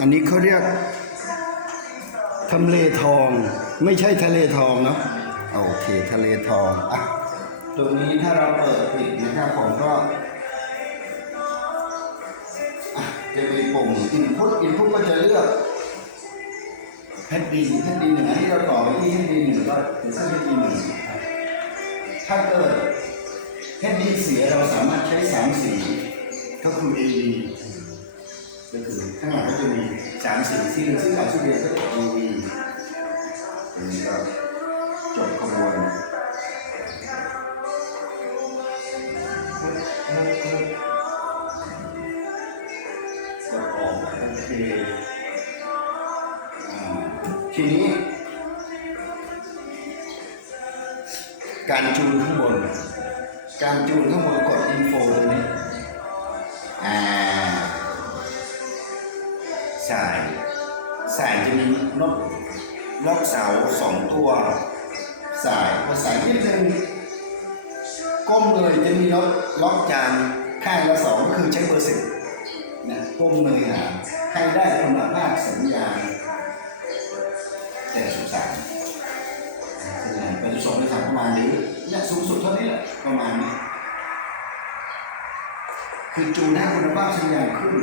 อันนี้เขาเรียกทำเลทอง ไม่ใช่ทะเลทองเนาะโอเคทะเลทองอะตรงนี้ถ้าเราเปิดปิดนะครับผมก็จะมีปุ่ม input input ก็จะเลือก HD HD หนึ่งอันนี้เราต่อไปที่ HD หนึ่งก็ถึงเส้น HD หนึ่งถ้าเกิด HD เสียเราสามารถใช้สามสีก็คือ AV ก็คือข้างหลังก็จะมีสามสีที่หนึ่งซึ่งขายชื่อเดียวก็จะ AV อันนี้ก็จบขบวนก็ออกโอเคอ่าทีนี้ การจูนข้างบน การจูนข้างบนกดอินโฟตัวนี้ สาย สายจะมีนกล็อกเสาสองตัว สายพอสายนิดนึงก้มเลยจะมีนกล็อกจานข้างละสองคือใช้เบอร์สิบนะก้มเลยหาให้ได้คุณภาพสัญญาณแต่สุดสายสัญญาณเป็นสองในสามประมาณนี้เนี่ยสูงสุดเท่านี้แหละประมาณนี้คือจูนให้คุณภาพสัญญาณขึ้น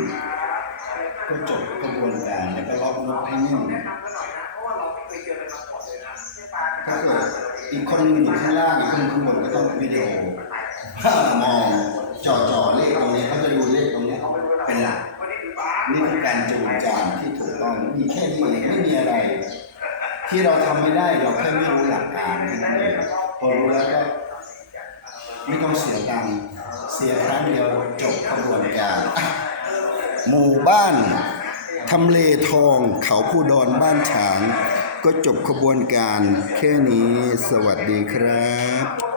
ก็จบกระบวนการแล้ว ก็ล็อกนกให้แน่นถ้าเกิดอีกคนนึงอยู่ข้างล่างอีกคนนึงข้างบนก็ต้องวิดีโอมองจ่อจ่อเลขตรงนี้เขาจะดูเลขตรงนี้เป็นหลักนี่คือการจูนจานที่ถูกต้องมีแค่นี้เองไม่มีอะไร ที่เราทำไม่ได้เราแค่ไม่รู้หลักการแค่นั้นเองพอรู้แล้วก็ไม่ต้องเสียตังค์เสียครั้งเดียวจบกระบวนการหมู่บ้าน ทำเลทองเขาผู้ดอนบ้านฉาง ก็จบขบวนการแค่นี้สวัสดีครับ